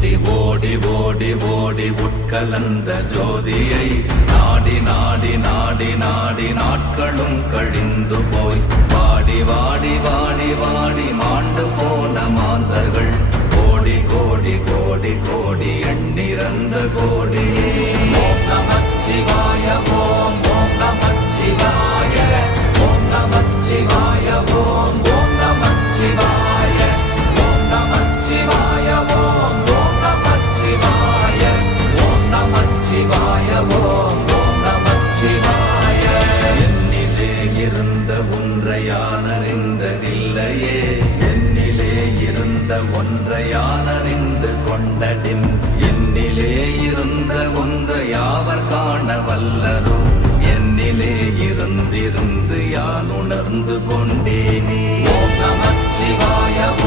ஓடி ஓடி ஓடி ஓடி உட்கலந்த ஜோதியை நாடி நாடி நாடி நாடி நாட்களும் கழிந்து போய் வாடி வாடி வாடி வாடி மாண்டு போன மாந்தர்கள் கோடி கோடி கோடி கோடி எண்ணிறந்த கோடி. ஓம் நமச்சிவாய ஓம் ஓம் நமச்சிவாய ஓம் நமச்சிவாய ஓம் ஓம் நமச்சிவாய ஓம் நமச்சிவாய ஓம் ஓம் நமச்சிவாய ஓம் நமச்சிவாய ஓம் ஓம் நமச்சிவாய. என்னிலே இருந்த ஒன்றை யானறிந்ததில்லையே, என்னிலே இருந்த ஒன்றை யானறிந்ததில்லையே,